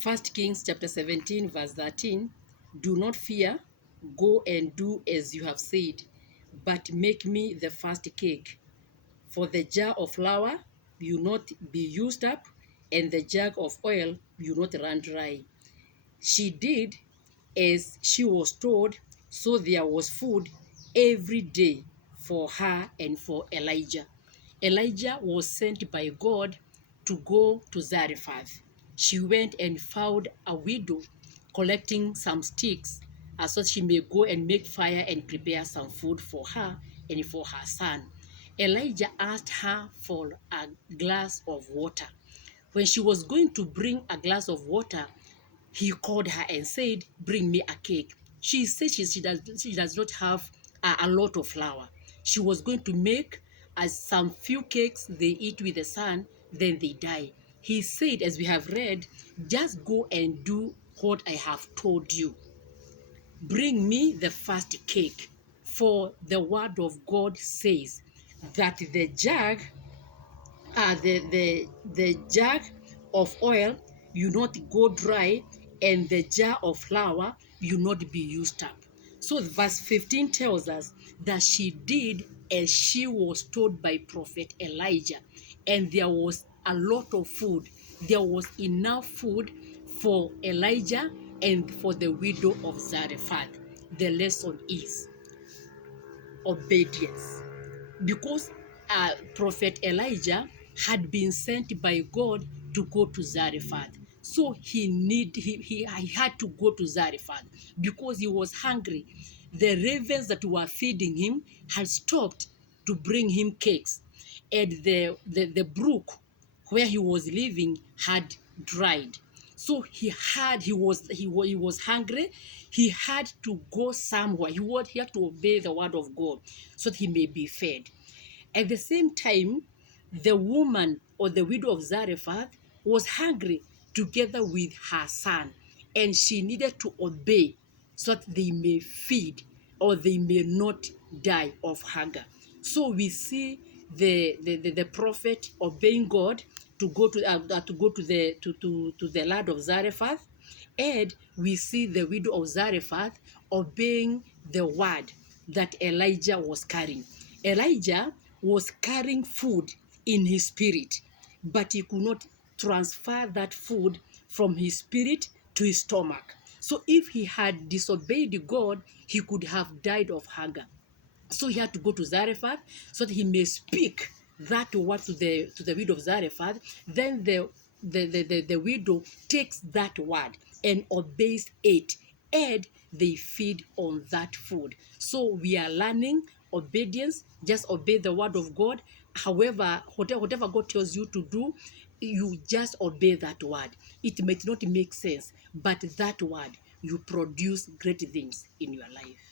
First Kings chapter 17, verse 13. Do not fear, go and do as you have said, but make me the first cake. For the jar of flour will not be used up, and the jug of oil will not run dry. She did as she was told, so there was food every day for her and for Elijah. Elijah was sent by God to go to Zarephath. She went and found a widow collecting some sticks so she may go and make fire and prepare some food for her and for her son. Elijah asked her for a glass of water. When she was going to bring a glass of water, he called her and said, bring me a cake. She said she does not have a lot of flour. She was going to make some few cakes they eat with the sun, then they die. He said, as we have read, just go and do what I have told you. Bring me the first cake. For the word of God says that the jug of oil will not go dry, and the jar of flour will not be used up. So verse 15 tells us that she did as she was told by prophet Elijah, and there was a lot of food. There was enough food for Elijah and for the widow of Zarephath. The lesson is obedience, because prophet Elijah had been sent by God to go to Zarephath. So he had to go to Zarephath because he was hungry. The ravens that were feeding him had stopped to bring him cakes, and the brook where he was living had dried. So he was hungry. He had to go somewhere. He had to obey the word of God so that he may be fed. At the same time, the woman or the widow of Zarephath was hungry together with her son, and she needed to obey so that they may feed or they may not die of hunger. So we see the prophet obeying God to go to the land of Zarephath, and we see the widow of Zarephath obeying the word that Elijah was carrying. Elijah was carrying food in his spirit, but he could not transfer that food from his spirit to his stomach. So if he had disobeyed God, he could have died of hunger. So he had to go to Zarephath so that he may speak that word to the widow of Zarephath. Then the widow takes that word and obeys it, and they feed on that food. So we are learning obedience. Just obey the word of God. However, whatever God tells you to do, you just obey that word. It might not make sense, but that word, you produce great things in your life.